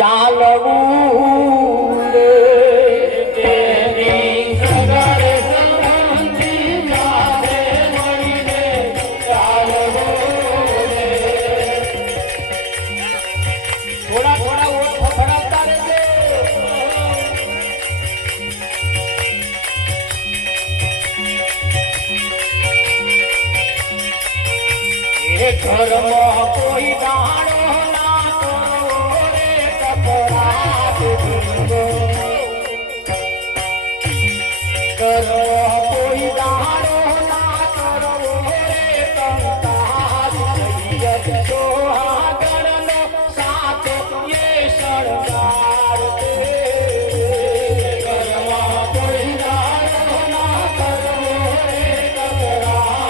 ચાલવું રે તેરી સગર સંબંધી સાથે મળીને ચાલવું રે થોડા થોડા ઓઠ ફફડાવતા રહેજો એ ઘરમાં કોઈ દાણો ના કરો રે કપરાટ દીવો કરો કોઈ દાણો ના કરો રે કંકાસ જઈએ તો આગળનો સાથ એ શણગાર ઘરમાં કોઈ દાણો ના કરો રે કપરાટ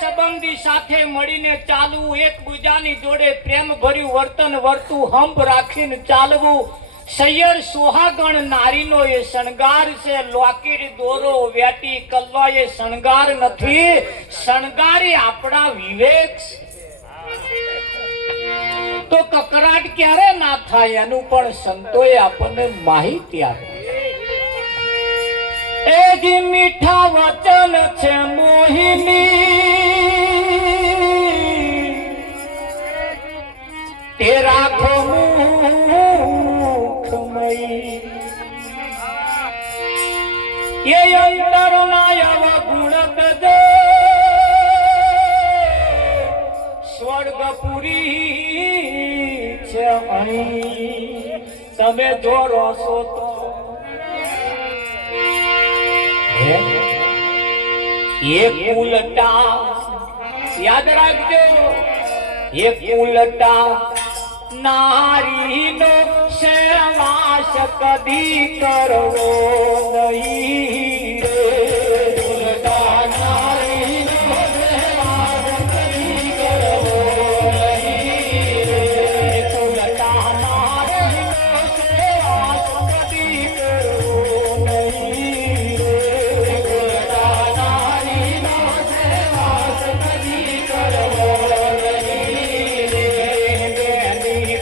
સંબંધી સાથે મળીને ચાલવું એકબીજાની જોડે પ્રેમ ભર્યું વર્તન વર્તું હંપ રાખીને ચાલવું સૈયર સુહાગણ નારીનો એ શણગાર છે લોકીડ દોરો વેટી કલવા એ શણગાર નથી શણગારી આપણા વિવેક તો કકરાટ ક્યારે ના થાય એનું પણ સંતોએ આપણને માહિતી આપી એ જી મીઠા વચન છે મોહિની તે રાખો મુખમયી એ અંતર ના ગુણ દે સ્વર્ગપુરી છે અહીં તમે જો રોશો તો એક ઉલટા યાદ રાખજો એક ઉલટા નારીનો સેવાસ કદી કરવો નહીં રે ઉલટા નારીનો સેવાસ કદી કરવો નહીં રે ઉલટા નારીનો સેવાસ કદી કરવો નહીં રે ઉલટા નારીનો સેવાસ કદી કરવો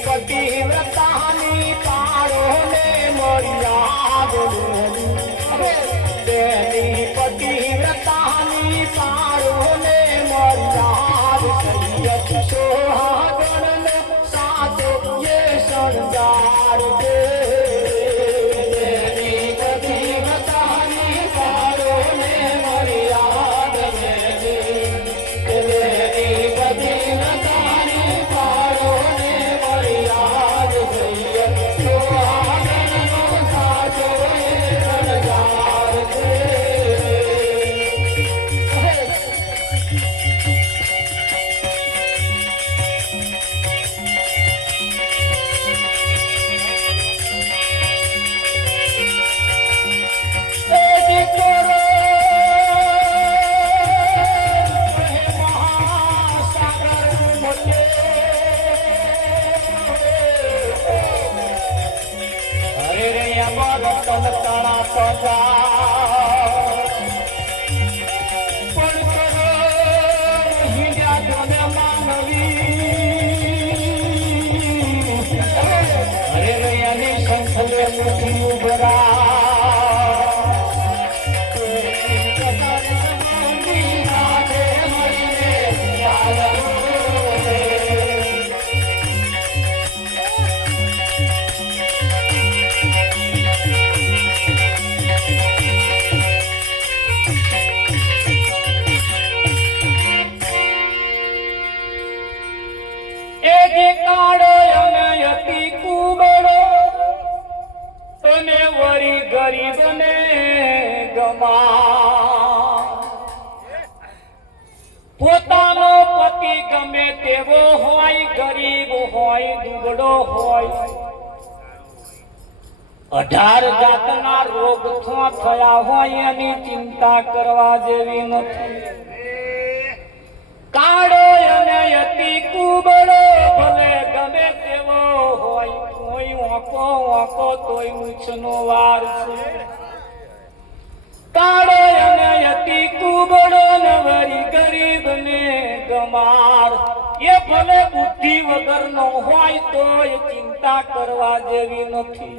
પતિવ્રતાની પાડો ને મર્યાદ તેની પતિવ્રતાની પાડો ને મર્યાદ સૈયદ સોહાગણ ને સાચો એ શણગાર તેની પતિવ્રતાની પાડો ને મર્યાદ તેની પતિવ્રતાની પાડો ને મર્યાદ સૈયદ સોહાગણનો સાચો એ શણગાર હોય દુબળો હોય 18 જાતના રોગ થયા હોય એની ચિંતા કરવા જેવી નથી કાળો અને અતિ કુબળો ભલે ગમે તેવો હોય કોઈ વાંકો તોય મૂછનો વાર છે કાળો અને અતિ કુબળો ને વળી ગરીબ ને ગમાર એ ભલે બુદ્ધિ વગરનો હોય તોય ચિંતા કરવા જેવી નથી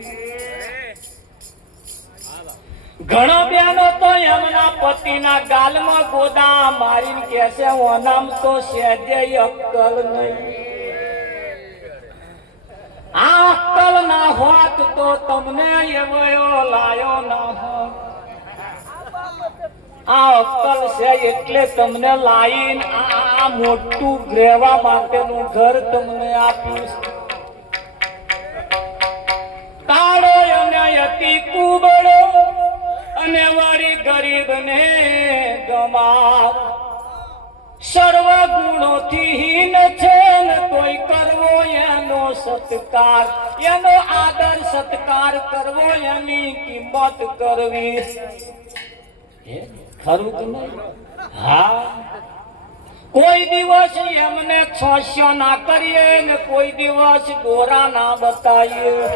ઘણા બહેનો તો એમના પતિના ગાલમાં ગોદા મારીને કહેશે ઓનામ તો સહેજે અક્કલ નહીં આ અક્કલ ના હોત તો તમને એવો લાયો ના હોત આ અક્કલ છે એટલે તમને લાઈન આ મોટું રહેવા માટેનું ઘર તમને આપ્યું કાળો અને અતિ કુબળો અને વળી ગરીબ ને ગમાર સર્વ ગુણોથી હીન છે ને કોઈ કરવો એનો સત્કાર એનો આદર સત્કાર કરવો એની કિંમત કરવી ખરું કે નહીં હા કોઈ દિવસ એમને છોસ્યો ના કરીએ ને કોઈ દિવસ ગોરા ના બતાવીએ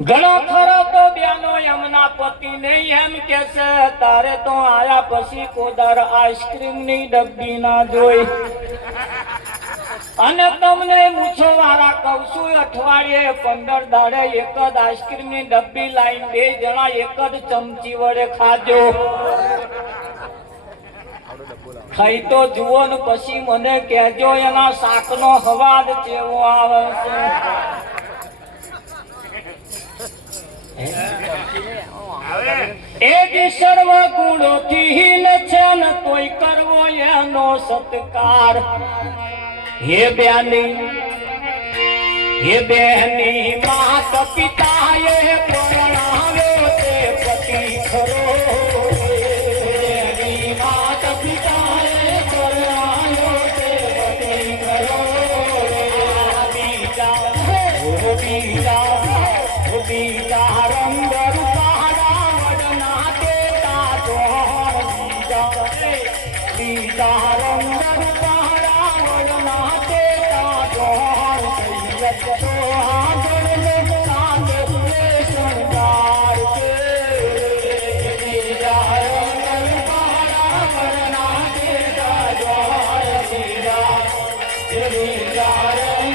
ઘણો ખરો તો બેનો એમના પતિને એમ કે છે તારે તો આયા પછી કોદર આઈસ્ક્રીમ ની ડબ્બી ના જોઈ અને તમને મૂછો વાળા કહું છું અઠવાડિયે 15 દાડે એક જ આઈસ્ક્રીમ ની ડબ્બી લાઈન 2 જણા એક જ ચમચી વડે ખાજો ખાઈ તો જુઓ ને પછી મને કહેજો એના શાકનો હવાદ કેવો આવે છે એક સર્વ ગુણોથી હીન છે ને કોઈ કરવો એનો સત્કાર હે બેની માત પિતાએ પરણાવ્યો તે પતિ ખરો બેની માત પિતાએ પરણાવ્યો તે પતિ ખરો બીજા રંગ રૂપાળા વડના દેતા જોર બીજા રંગ રૂપાળા વડના દેતા જોર તો આગળને ચાંદ શણગાર છે બીજા રંગ રૂપાળા વડના દેતા જોર બીજા રંગ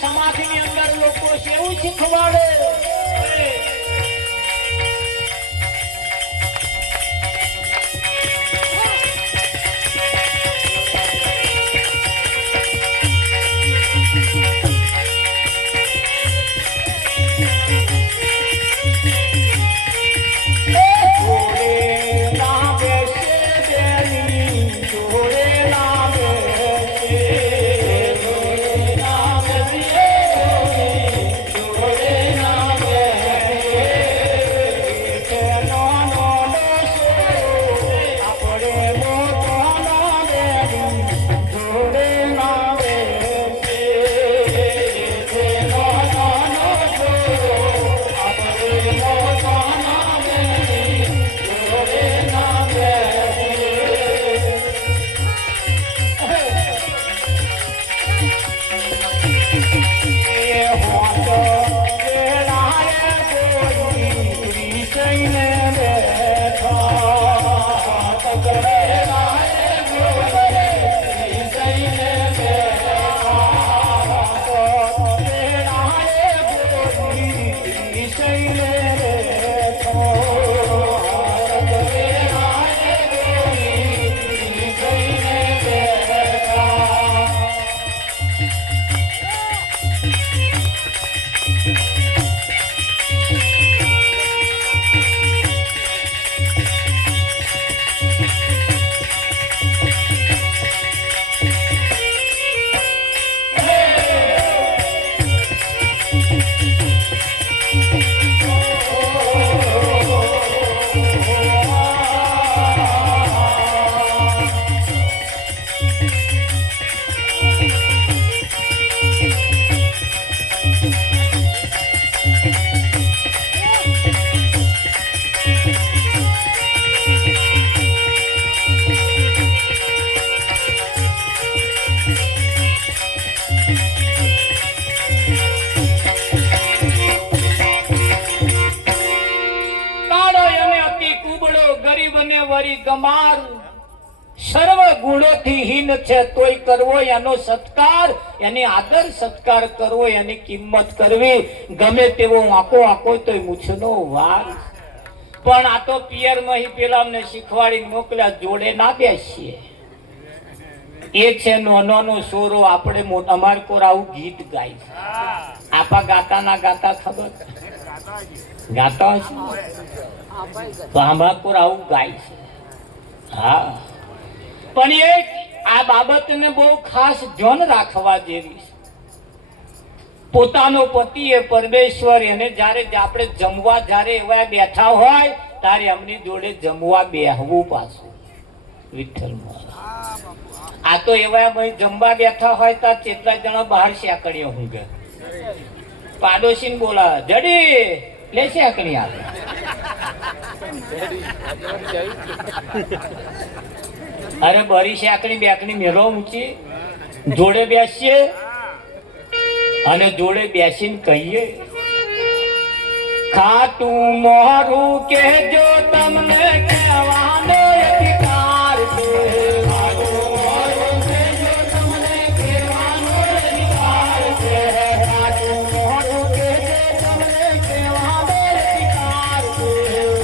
સમાજની અંદર લોકો કેવું શીખવાડે વરી ગમાર સર્વ ગુણોથી હીન છે તોય કરવો એનો સત્કાર, એની આદર સત્કાર કરવો, એની કિંમત કરવી. ગમે તેવો આંકો આંકો તોય મૂછનો વાર. પણ આ તો પિયર માં પેલા અમને શીખવાડી મોકલ્યા, જોડે ના બેસીએ. એ છે નોનો સોરો. આપણે અમાર કોર આવું ગીત ગાય છે. આપા ગાતા ના ગાતા ખબર ગાતા હશે તો અમાર કોર આવું ગાય છે. હા, પણ એ આ બાબતને બહુ ખાસ ધ્યાન રાખવા જેવી છે. પોતાનો પતિ એ પરમેશ્વર, એને જ્યારે આપણે જમવા જ્યારે એવા બેઠા હોય ત્યારે એમની જોડે જમવા બેહવું. પાછું વિઠ્ઠલ આ તો એવા જમવા બેઠા હોય તો કેટલા જણા બહાર શેકડીઓ ઊંઘે. પાડોશી બોલા, જડી લે શેકડી આવે. અરે બરી શેકડી બેકડી મેળો ઊંચી જોડે બેસીએ અને જોડે બેસીને કહીએ, ખાટું મોરું કેજો તમને કહેવાનો અધિકાર છે. ખાટું મોરું કહેજો તમને કહેવાનો અધિકાર છે. ખાટું મોરું કહેજો તમને કહેવાનો અધિકાર છે.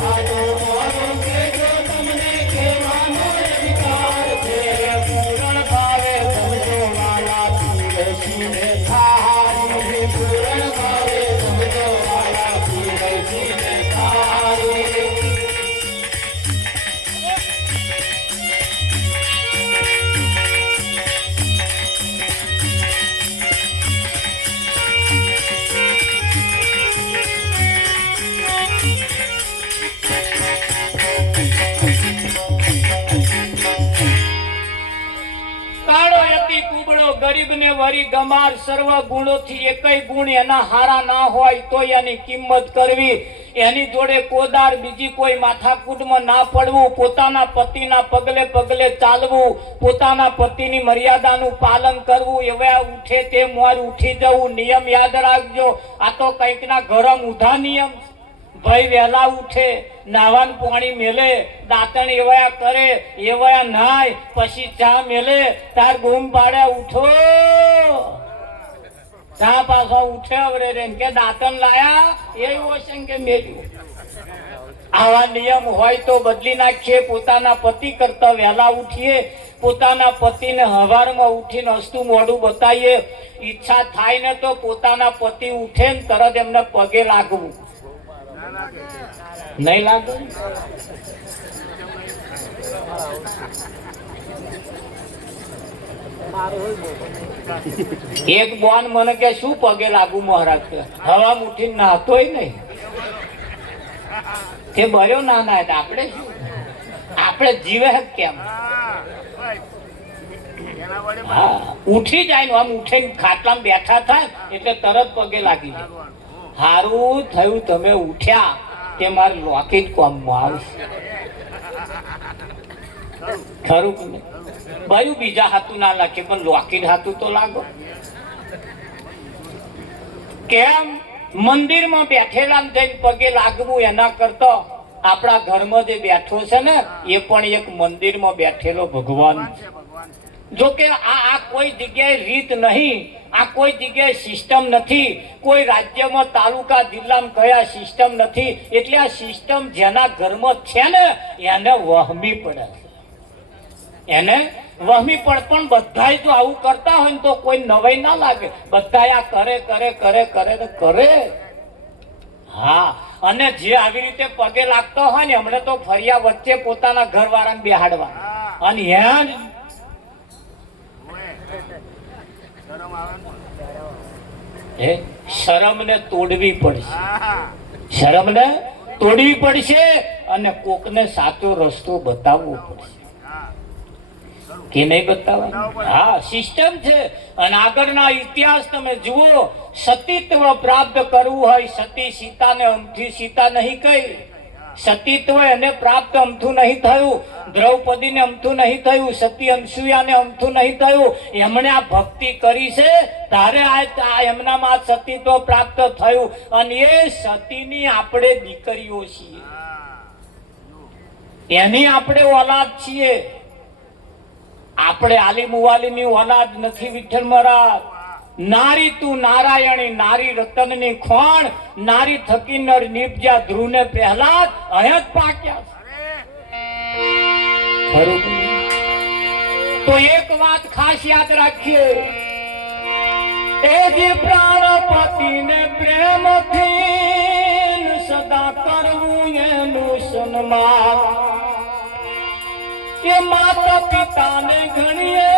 ખાટું મોરું કહેજો તમને કહેવાનો અધિકાર છે. પૂરણ ભાવે સમજો વાલા પીરસીને થાળી. પૂરણ ભાવે સમજો વાલા પીરસીને થાળી. કાળો યતિ કુબડો ગરીબને વરી ગમાર સર્વ ગુણોથી એકય ગુણ એના હારા ના હોય તો એની કિંમત કરવી. એની જોડે કોદાર બીજી કોઈ માથાકૂટમાં ના પડવું. પોતાના પતિના પગલે પગલે ચાલવું. પોતાના પતિની મર્યાદાનું પાલન કરવું. એવા ઉઠે તે મોર ઉઠી જવું. નિયમ યાદ રાખજો. આ તો કંઈકના ગરમ ઉધા નિયમ. ભાઈ વહેલા ઉઠે, નાવાનું પાણી મેલે, દાંતણ એવા કરે, એવા નાય, પછી ચા મેલે, તાર બૂમ પાડે, ઉઠો. ચા પાછા ઉઠે અવરે રે કે દાંતણ લાયા એ ઓશન કે મેલ્યું. આવા નિયમ હોય તો બદલી નાખીએ. પોતાના પતિ કરતા વહેલા ઉઠીએ. પોતાના પતિને હવારમાં ઉઠીને હસતું મોઢું બતાવીએ. ઈચ્છા થાય ને તો પોતાના પતિ ઉઠે ને તરત એમને પગે લાગવું. નહીં લાગે? એક બોન મને કે શું પગે લાગુ મહારાજ? હવા ઉઠીને નાહતોય નહીં. તે બર્યો ના નાય તો આપણે શું? આપણે જીવે કેમ? હા, ઉઠી જાય ને આમ ઉઠીને ખાટલામાં બેઠા થાય એટલે તરત પગે લાગી જાય. હારું થયું તમે ઉઠ્યા, તે મારે લોકેટ કોમમાં આવશે. ખરું કે નહીં? ભાઈ બીજા હાથું ના લાગે પણ લોકેટ હાથું તો લાગો. કેમ? મંદિરમાં બેઠેલા જઈને પગે લાગવું એના કરતા આપણા ઘરમાં જે બેઠો છે ને એ પણ એક મંદિરમાં બેઠેલો ભગવાન છે. જો કે આ કોઈ જગ્યાએ રીત નહીં, આ કોઈ જગ્યાએ સિસ્ટમ નથી. કોઈ રાજ્યમાં તાલુકા જિલ્લામાં કયા સિસ્ટમ નથી. એટલે આ સિસ્ટમ જેના ઘરમાં છે ને એને વહમી પડે છે. એને વહમી પડે. પણ બધાય જો આવું કરતા હોય ને તો કોઈ નવાઈ ના લાગે. બધાય આ કરે કરે કરે કરે ને કરે. હા, અને જે આવી રીતે પગે લાગતો હોય ને હમણાં તો ફરિયા વચ્ચે પોતાના ઘરવાળાને બેહાડવા અને હેન શરમને તોડવી પડશે. શરમને તોડવી પડશે અને કોકને સાચો રસ્તો બતાવવો પડશે. કે નહીં બતાવવા? હા, સિસ્ટમ છે. અને આગળના ઇતિહાસ તમે જુઓ. સતીત્વ પ્રાપ્ત કરવું હોય, સતી સીતાને અમથી સીતા નહીં કહી. સતીત્વ એને પ્રાપ્ત અમથું નહીં થયું. દ્રૌપદીને અમથું નહીં થયું. સતી અનસુયાને અમથું નહીં થયું. એમણે આ ભક્તિ કરી છે તારે આ એમનામાં સતીત્વ પ્રાપ્ત થયું. અને એ સતીની આપણે દીકરીઓ છીએ. એની આપણે ઓલાદ છીએ. આપણે આલી મુવાલીની ઓલાદ નથી. વિઠ્ઠલ મહારાજ નારી તું નારાયણી, નારી રતનની ખોણ, નારી થકી નર નિપજ્યા ધ્રુવને પહેલા જ પાક્યા છે. તો એક વાત ખાસ યાદ રાખીએ, એ જે પ્રાણપતિને પ્રેમથી સદા કરવું એનું સન્માન, એ માતા પિતાને ગણીએ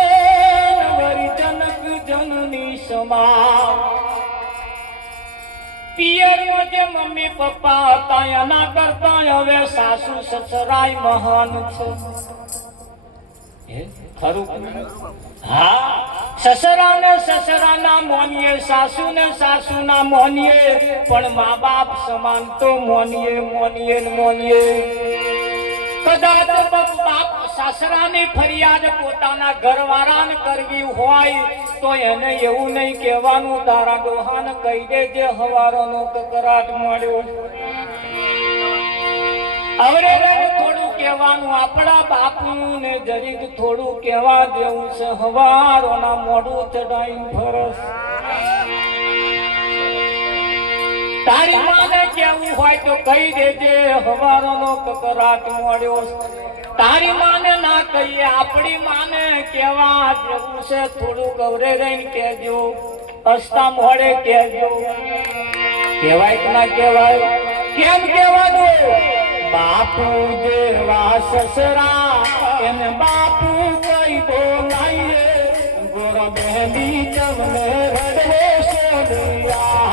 વરી જનક જનની સમાન. પિયરમાં જે મમ્મી પપ્પા હતા એના કરતા હવે સાસુ સસરાય મહાન છે. ખરું? હા, સસરાને સસરાના મોનીએ, સાસુને સાસુના મોનીએ, પણ મા બાપ સમાન તો મોનીએ મોનીએ મોનીએ. કદાચ બાપ સાસરાની ફરિયાદ પોતાના ઘરવાળાને કરવી હોય તો એને એવું નહીં કહેવાનું, તારા ડોહાને કહી દેજે હવારોનો કકરાટ મળ્યો. હવે થોડું કહેવાનું, આપણા બાપુને જરીક થોડું કહેવા જેવું છે. હવારોના મોઢું ચડાઈ ફરસ. તારી માને કેવું હોય તો કહી દેજે હવારોનો કકરાટ મળ્યો. તારી માને ના કહીએ, આપણી માને કેવા જેવું છે થોડું ગૌરે રહીને કહેજો, હસતા મોડે કહેજો. કહેવાય કે ના કહેવાય? કેમ કહેવાનું? બાપુ જેવા સસરા એને બાપુ કઈ બોલાઈએ, ગોરા બહેની તમને રડવે સોનિયા.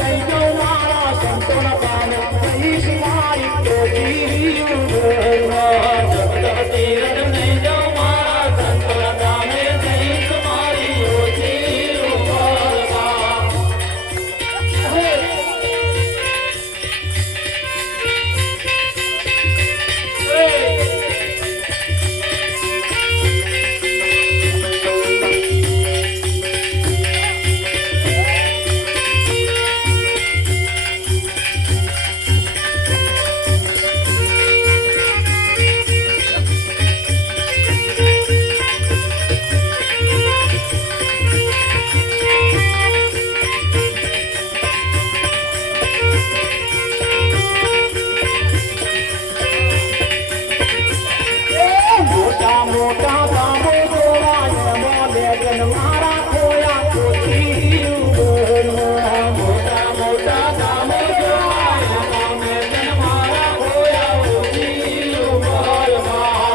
નહીં જો મારા સંતોના કાને કહીશ મારી કોઠી જગત તીરથ નહીં જો મારા સંતોના કાને કહીશ મારી ઓછી ઉમરમાં મોટા બાબો જોવાય મોલે જન મારા ખોયા કોઠી મોટા મોટા બાબો જોવાય મોલે જન મારા ખોયા કોઠી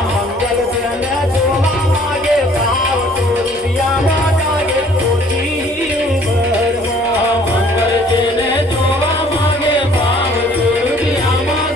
મંગલ તેને જોવા માગે ભાવ તોરિયા માગે કોઠી મંગલ તેને જોવા માગે ભાવ તોરિયા માગે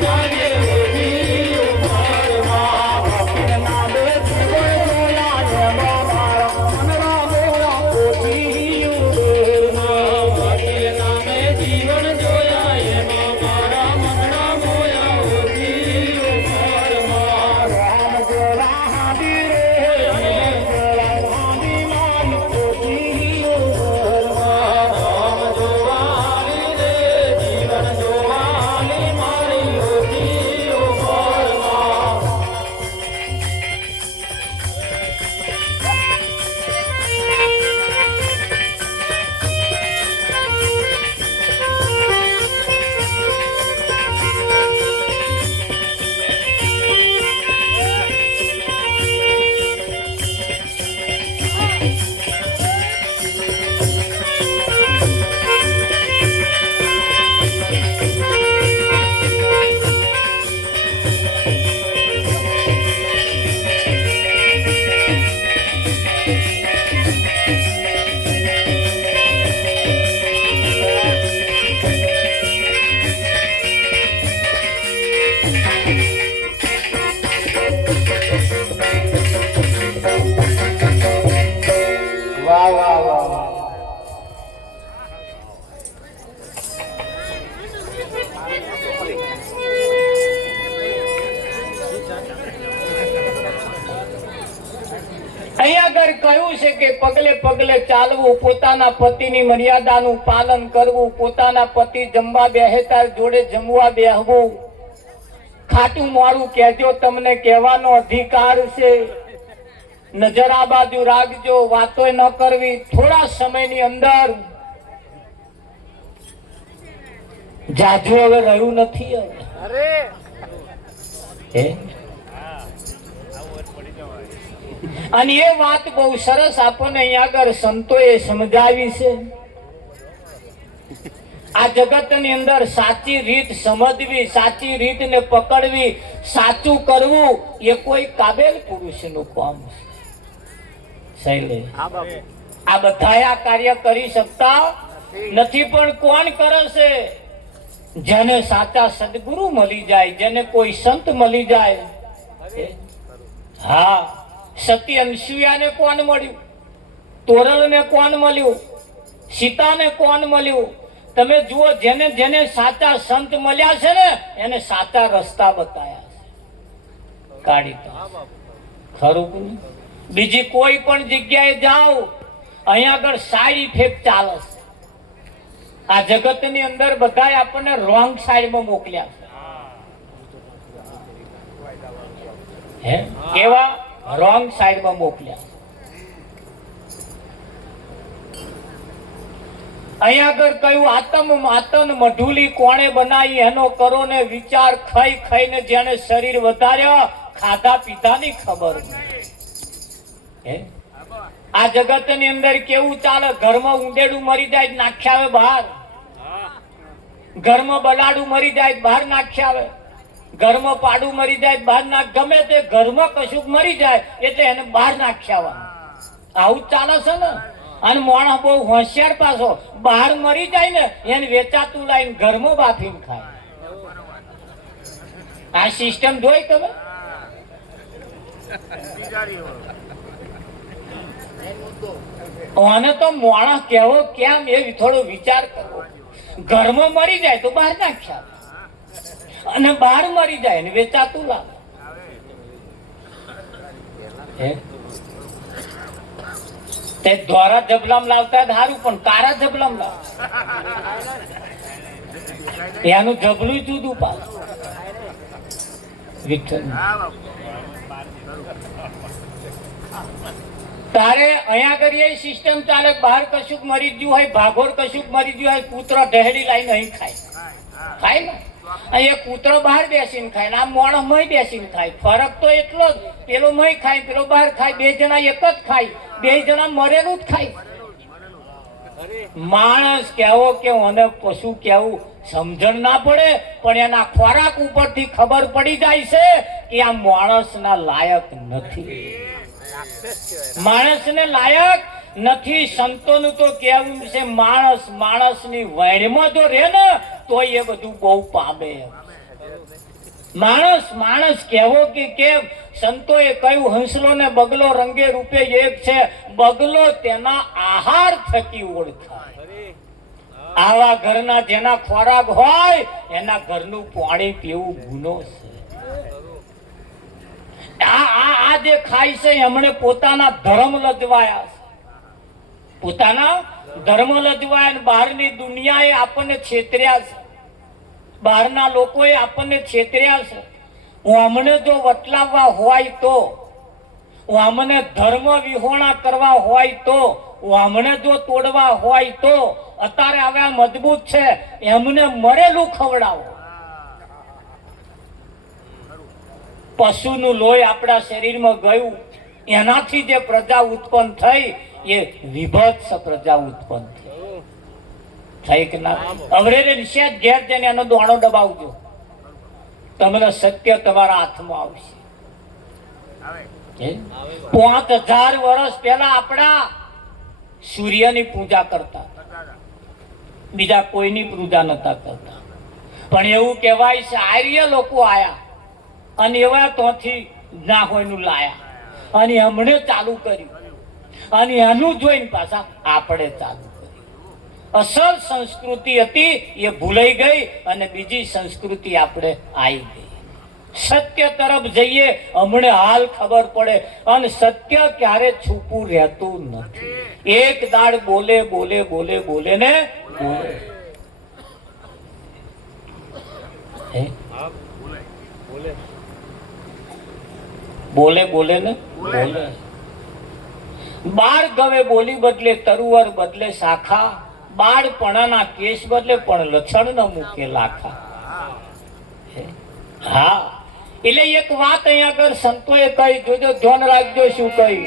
અહીંયા આગળ કહ્યું છે કે પગલે પગલે ચાલવું, પોતાના પતિની મર્યાદાનું પાલન કરવું, પોતાના પતિ જમવા બેહે ત્યારે જોડે જમવા બેહવું. ખાટું મોડું કહેજો, તમને કહેવાનો અધિકાર છે. નજર આ બાજુ રાખજો, વાતો ન કરવી. થોડા સમયની અંદર જાજુ હવે રહ્યું નથી. અને એ વાત બહુ સરસ આપણને અહીંયા આગળ સંતોએ સમજાવી છે. આ જગતની અંદર સાચી રીત સમજવી, સાચી રીતને પકડવી, સાચું કરવું એ કોઈ કાબેલ પુરુષનું કામ છે. આ બધા આ કાર્ય કરી શકતા નથી, પણ કોણ કરે છે? જેને સાચા સદગુરુ મળી જાય, જેને કોઈ સંત મળી જાય. હા, સતી અનસુયાને કોણ મળ્યું? તોરલને કોણ મળ્યું? સીતાને કોણ મળ્યું? તમે જુઓ, જેને જેને સાચા સંત મળ્યા છે ને એને સાચા રસ્તા બતાયા છે. કાઢી ખરું કે નહીં? બીજી કોઈ પણ જગ્યાએ જાઓ, અહીંયા આગળ સાઈડ ઇફેક્ટ ચાલે છે. આ જગતની અંદર બધા આપણને રોંગ સાઈડમાં મોકલ્યા છે. કેવા રોંગ સાઈડમાં મોકલ્યા. અહીંયા આગળ કહ્યું, આતમ માતન મઢુલી કોણે બનાવી એનો કરો ને વિચાર. ખાઈ ખાઈને જેને શરીર વધાર્યા, ખાધા પીધાની ખબર નહીં. આ જગત ની અંદર કેવું ચાલે? ઘરમાં ઊંડેડું મરી જાય નાખ્યા આવે બહાર, ઘરમાં બલાડું મરી જાય બહાર નાખ્યા આવે, ઘરમાં પાડું મરી જાય બહાર નાખ. ગમે તે ઘરમાં કશુંક મરી જાય એટલે એને બહાર નાખ્યા આવે. આવું ચાલે છે ને. અને માણસ બહુ હોશિયાર પાછો બહાર મરી જાય ને એને વેચાતું લાવીને ઘરમાં બાફીને ખાય. આ સિસ્ટમ જોઈ તમે? આને તો માણસ કેવો કેમ એ થોડો વિચાર કરવો. ઘરમાં મરી જાય તો બહાર નાખ્યા અને બહાર મરી જાય ને વેચાતું લાવે. તે દ્વારા જબલામ લાવતા સારું પણ કારા જબલામ લાવ એનું જબલું જુદું પાછું. તારે અહીંયા કરીએ સિસ્ટમ ચાલે. બહાર કશુંક મરી ગયું હોય, ભાગોળ કશુંક મરી ગયું હોય, કૂતરો ઢહેડી લાઈને અહીં ખાય ને. અહીંયા કૂતરો બહાર બેસીને ખાય ને આ માણસ મય બેસીને ખાય. ફરક તો એટલો જ, પેલો મય ખાય પેલો બહાર ખાય. બે જણા એક જ ખાય, બે જણા મરેલું જ ખાય. માણસ કેવો કેવું અને પશુ કેવું સમજણ ના પડે પણ એના ખોરાક ઉપરથી ખબર પડી જાય છે કે આ માણસના લાયક નથી. માણસને લાયક નથી. સંતોનું તો કેવું છે માણસ માણસની વૈણમાં જો રહે ને તો એ બધું બહુ પામે. માણસ માણસ કેવો કે કેમ? સંતોએ કહ્યું હંસલો ને બગલો રંગે રૂપે એક છે. બગલો તેના આહાર થકી ઓળખાય. આવા ઘરના જેના ખોરાક હોય એના ઘરનું પાણી પીવું ગુનો છે. આ જે ખાય છે એમણે પોતાના ધર્મ લજવાયા છે. પોતાના ધર્મ લજવાયા. બહારની દુનિયાએ આપણને છેતર્યા છે. બહારના લોકોએ આપણને છેતર્યા છે. હું અમને જો વટલાવવા હોય તો, હું અમને ધર્મ વિહોણા કરવા હોય તો, હું અમને જો તોડવા હોય તો અત્યારે હવે મજબૂત છે એમને મરેલું ખવડાવો. પશુનું લોહી આપણા શરીરમાં ગયું એનાથી જે પ્રજા ઉત્પન્ન થઈ એ વિભત્સ પ્રજા ઉત્પન્ન થઈ કે ના? અવરેરે નિષેધ ઘેર જઈને એનો દોણો દબાવજો, તમને સત્ય તમારા હાથમાં આવશે. 5000 વર્ષ પહેલા આપણા સૂર્યની પૂજા કરતા, બીજા કોઈની પૂજા નતા કરતા. પણ એવું કહેવાય છે આર્ય લોકો આયા અને એવા તોથી ના હોયનું લાયા અને હમણે ચાલુ કર્યું અને એનું જોઈને પાછા આપણે ચાલુ કર્યું. અસલ સંસ્કૃતિ હતી એ ભૂલાઈ ગઈ અને બીજી સંસ્કૃતિ આપણે આવી ગઈ. સત્ય તરફ જઈએ હમણે હાલ ખબર પડે. અને સત્ય ક્યારે છૂપું રહેતું નથી. એક દાડ બોલે બોલે બોલે બોલે ને બોલે બોલે ને બોલે. બાર ગવે બોલી બદલે તરુવર બદલે શાખા. બાળપણાના કેસ બદલે પણ લક્ષણ ન મૂકે લાખા. હા એટલે એક વાત અહીંયા આગળ સંતોએ કહી, જોજો ધ્યાન રાખજો શું કહી.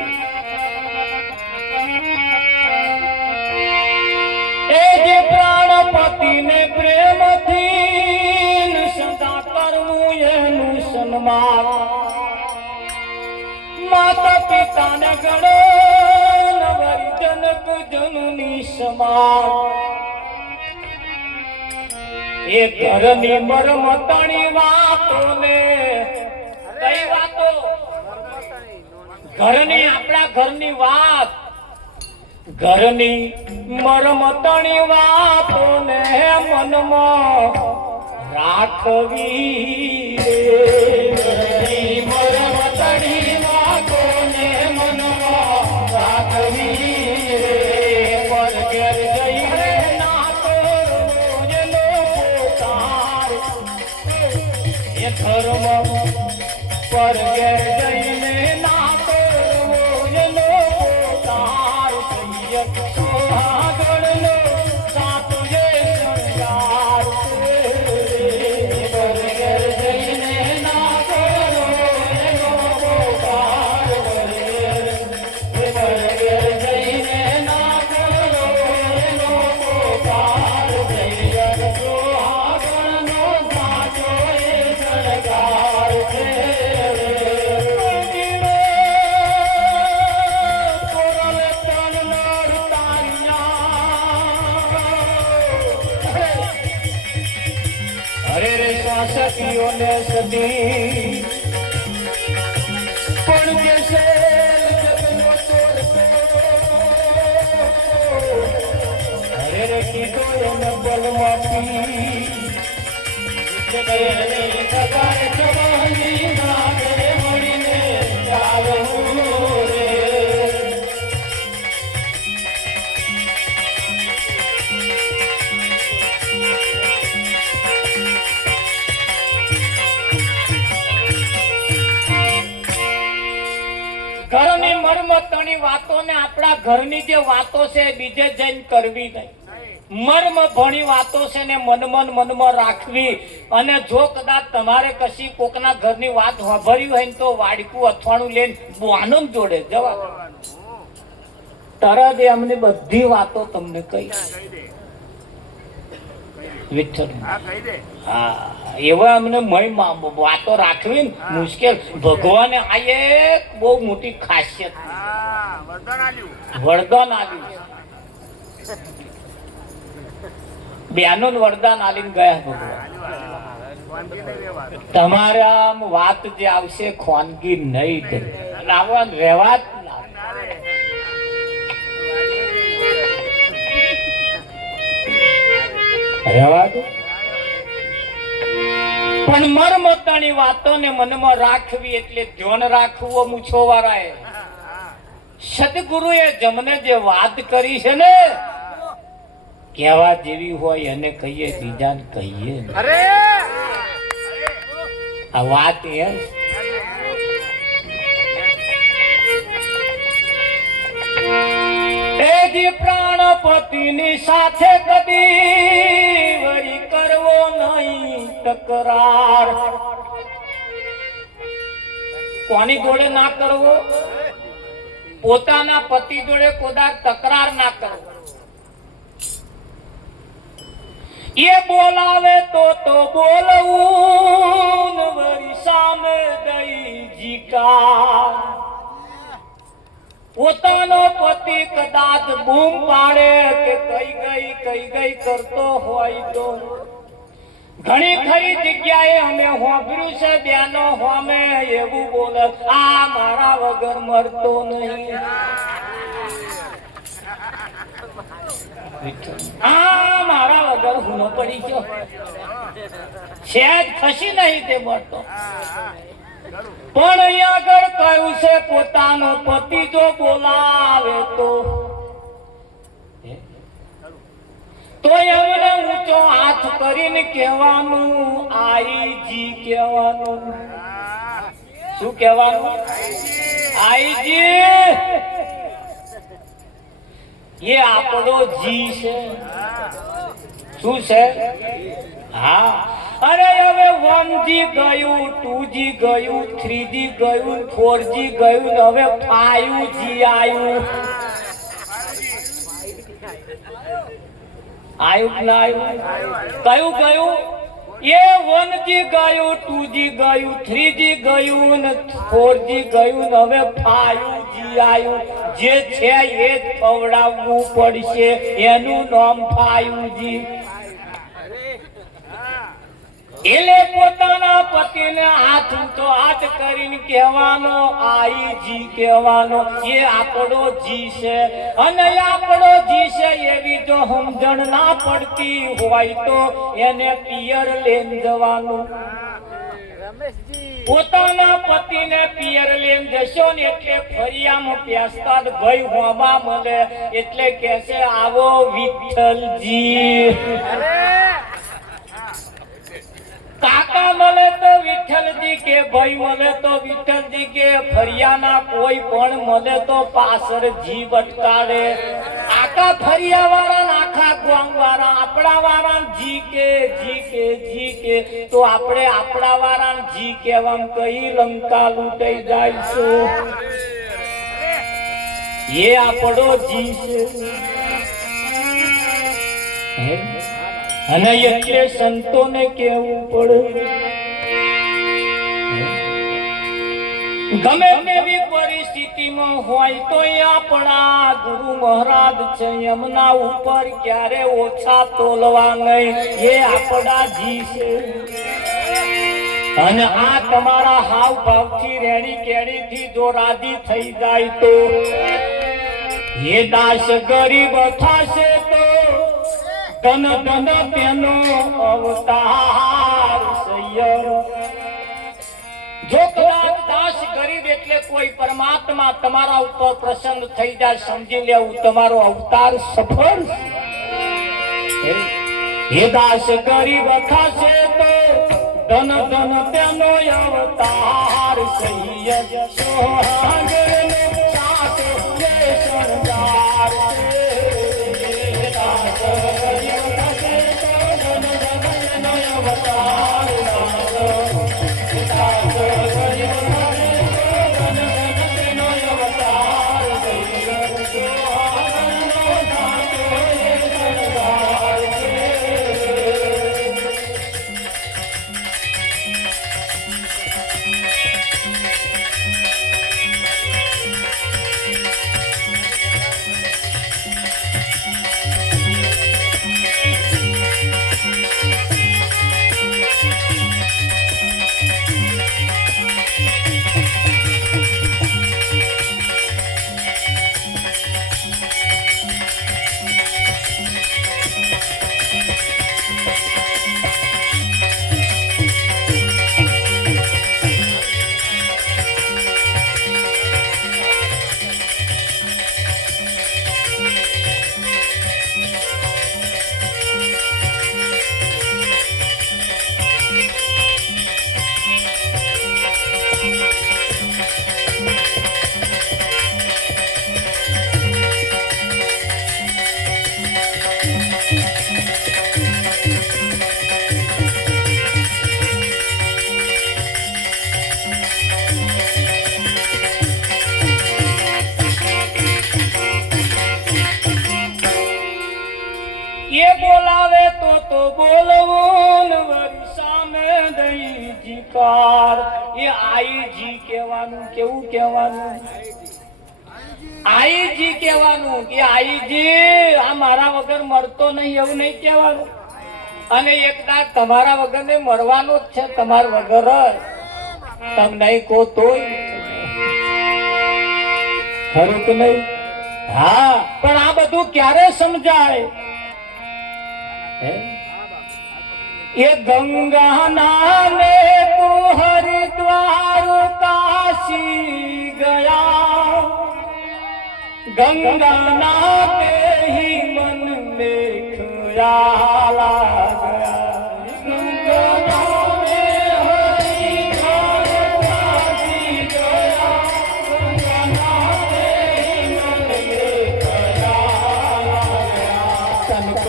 એ જે પ્રાણપતિને પ્રેમથી સદા કરવું એનું સન્માન. માતા પિતાને ગણો નવજનક જનની સમાન. એ ઘરની મરમતણી વાતોને, કઈ વાતો? ઘરની, આપણા ઘરની વાત. ઘરની મરમતણી વાતોને મનમાં રાખવી. ઘરની મરમતણી વાતોને મનમાં રાખવી. પર ઘેર જઈને ના ધર્મ પર ઘેર જઈને ના કરવો એનો તાર. આગળનો સાચો જે શણગાર પર ઘેર જઈને ના કરવો એનો તાર. પર ઘેર જઈને ના કરવો એનો તાર. આગળનો સાચો એ શણગાર છે. અરે રે શ્વાસકીઓને સદી પણ કે છે જગનો તોડ અરે રે કીધો એને બલવાપી ખબર જવાની નાગે મળીને ચાલવું રે ઘરની મર્મતની વાતો ને આપણા ઘરની જે વાતો છે બીજે જઈને કરવી નહીં. મર્મ ભણી વાતો છે ને મનમાં રાખવી. અને જો કદાચ તમારે કશી કોકના ઘરની વાત સાંભળ્યું હોય ને તો વાડકું અથવાણું લઈને બુઆનો જોડે જવા તરત એમની બધી વાતો તમને કહી વિઠ્ઠલ. હા એવા અમને વાતો રાખવી ને મુશ્કેલ. ભગવાને આ એક બહુ મોટી ખાસિયત વરદાન આપ્યું. બેનો વરદાન આલીને ગયા ભગવાન. તમારે આમ વાત જે આવશે ખોનગી નહીં લાવવા રહેવા પણ મરમતાની વાતોને મનમાં રાખવી એટલે ધ્યાન રાખવું. મૂછો વાળાએ સદગુરુએ જમને જે વાત કરી છે ને કહેવા જેવી હોય એને કહીએ બીજાને કહીએ. આ વાત એમ પ્રાણપતિની સાથે કદી વળી કરવો નહીં તકરાર. કોની જોડે ના કરવો? પોતાના પતિ જોડે કોદાર તકરાર ના કરવો. એ બોલાવે તો બોલવું વળી સામે દઈ જીકા. પોતાનો પતિ કદાચ બૂમ પાડે કે કઈ ગઈ કરતો હોય તો ઘણી ખરી જગ્યાએ અમે હોંભર્યું છે બેનો હોમે એવું બોલે આ મારા વગર મરતો નહીં. આ મારા વગર હુનો પડી ગયો સહેજ ખસી નહીં તે મરતો. પણ અહીંયા આગળ કહ્યું છે પોતાનો પતિ જો બોલાવે તો એમને ઊંચો હાથ કરીને કહેવાનું આઈજી કહેવાનું. શું કહેવાનું? આઈજી. એ આપણો જી છે. શું છે? હા. અરે હવે 1G ગયું, 2G ગયું, 3G ગયું, 4G ગયું, હવે 5G આવ્યું. આવ્યું ના આવ્યું? કયું ગયું? એ 1G ગયું, 2G ગયું, 3G ગયું ને 4G ગયું, હવે 5G આવ્યું. જે છે એ જ ખવડાવવું પડશે. એનું નામ 5G. એટલે પોતાના પતિને હાથ ઊંચો હાથ કરીને કહેવાનો આઈજી કહેવાનો. એ આપણો જી છે. અને આપણો જી છે એવી જો સમજણ ના પડતી હોય તો એને પિયર લઈને જવાનું. પોતાના પતિને પિયર લઈને જશો ને એટલે ફરિયામાં પેસતા ભાઈ હોમા મળે એટલે કહેશે આવો વિઠ્ઠલજી. કાકા મળે તો વિઠ્ઠલજી કે ભાઈ મળે તો વિઠ્ઠલજી કે ફરિયાના કોઈ પણ મળે તો પાછળ જી બટકાડે. આખા ફરિયા વાળા આખા ગામ વાળા આપણા વાળા જી કે તો આપણે આપણા વાળા જી કહેવામ કઈ લંકા લૂંટાઈ જાય છે. એ આપણો જી છે. અને એટલે સંતોને કેવું પડે ગમે તેવી પરિસ્થિતિમાં હોય તો આપણા ગુરુ મહારાજ છે એમના ઉપર ક્યારે ઓછા તોલવા નહીં, એ આપણા જી છે. અને આ તમારા હાવ ભાવથી રેડી કેડીથી જો રાજી થઈ જાય તો એ દાસ ગરીબ થશે તો ધન ધન તેનો અવતાર સૈયર. જો કદાચ દાસ ગરીબ એટલે કોઈ પરમાત્મા તમારા ઉપર પ્રસન્ન થઈ જાય, સમજી લેવું તમારો અવતાર સફળ. હે દાસ ગરીબ થશે તો ધન ધન તેનો અવતાર સૈયદ. સોહાગરનો સાથ જે શણગાર છે. દાસ ગરીબ થશે તો ધન ધન તેનો અવતાર. દાસ ગરીબ થશે તો ધન ધન તેનો અવતાર સૈયદ. સોહાગરનો સાથ જે શણગાર છે. એ બોલાવે તો બોલવું ને વળી સામે દઈ જીકાર. એ આઈજી કહેવાનું. કેવું કહેવાનું? આઈજી કહેવાનું કે આઈજી આ મારા વગર મરતો નહીં એવું નહીં કહેવાનું. અને એક દાડ તમારા વગર ને મરવાનો જ છે, તમારા વગર જ. તમે નહીં કહો તોય ખરું કે નહીં? હા, પણ આ બધું ક્યારે સમજાય? ये गंगा नामे तू हरिद्वार काशी गया, गंगा नामे ही मन में ख्याल आ गया. गंगा नामे हरिद्वार काशी गया, गंगा नामे ही मन में ख्याल आ गया. तन को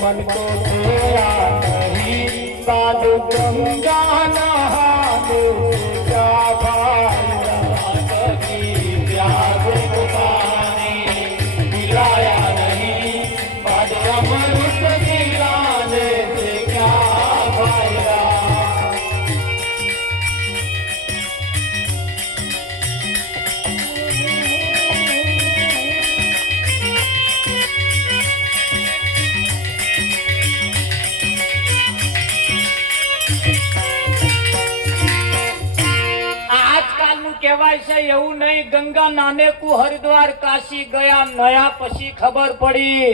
मन को धोया नहीं, साधु गंगा नहाने क्या फायदा. कभी प्यास बुझाने मिलाया नहीं, बाद अमृत गिराने से क्या फायदा. કહેવાય છે એવું નહીં. ગંગા નાને કુ હરિદ્વાર કાશી ગયા, નયા પછી ખબર પડી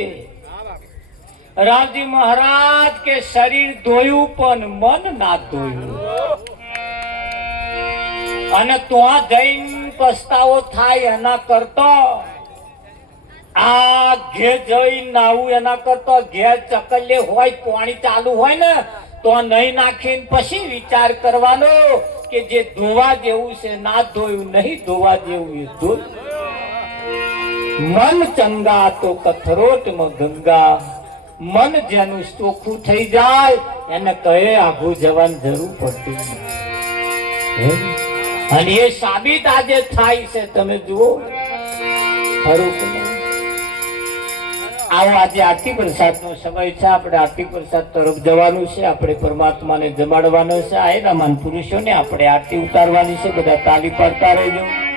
રામજી મહારાજ કે શરીર ધોયું પણ મન ના ધોયું. અને ત્યાં જઈને પસ્તાવો થાય એના કરતા આ ઘેર જઈ નાવું એના કરતા ઘેર ચકલે હોય પાણી ચાલુ હોય ને તો નહીં નાખીને પછી વિચાર કરવાનો કે જે ધોવા જેવું છે ના ધોયું નહીં, ધોવા જેવું એ ધોયું. મન ચંગા તો કથરોટમાં ગંગા. મન જેનું ચોખ્ખું થઈ જાય એને કહે આઘું જવાની જરૂર પડતી નથી. અને એ સાબિત આજે થાય છે. તમે જુઓ ખરું કે નહીં? આવો આજે આરતી પ્રસાદનો સમય છે. આપણે આરતી પ્રસાદ તરફ જવાનું છે. આપણે પરમાત્માને જમાડવાનો છે. આ એના મહાન પુરુષોને આપણે આરતી ઉતારવાની છે. બધા તાલી પાડતા રહેજો.